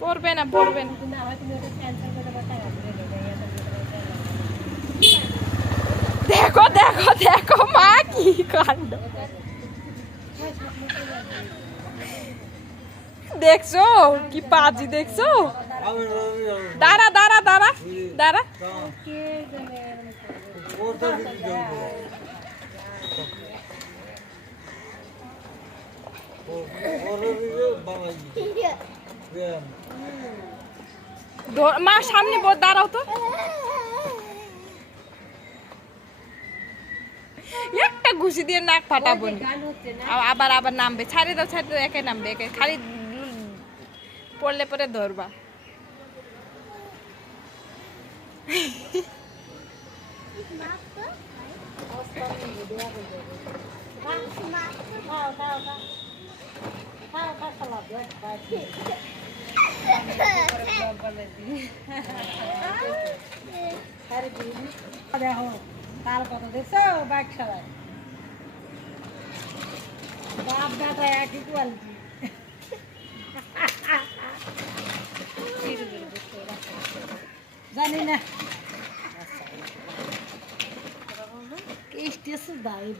পড়বে না পড়বে দেখো দেখো দেখো মা কি কাণ্ড। দেখছ? কি পাজি দেখছ? দাঁড়া দাঁড়া দাঁড়া দাঁড়া কে জানে ওটা দিদি দেবো ওরা দিদি বাবাই দেন ধর- মা, সামনে দাঁড়াও তো। একটা ঘুষি দিয়ে নাক ফাটাবো আবার আবার নামবে। ছাড়ে দাও ছাড়ে একে নামবে, একে। খালি পড়লে পরে ধরবা। খাও দেখো কাল কত দেখছ বাইক চালায় বাপ বেটা একই কোয়ালিটি জানি না। দাঁড়িয়ে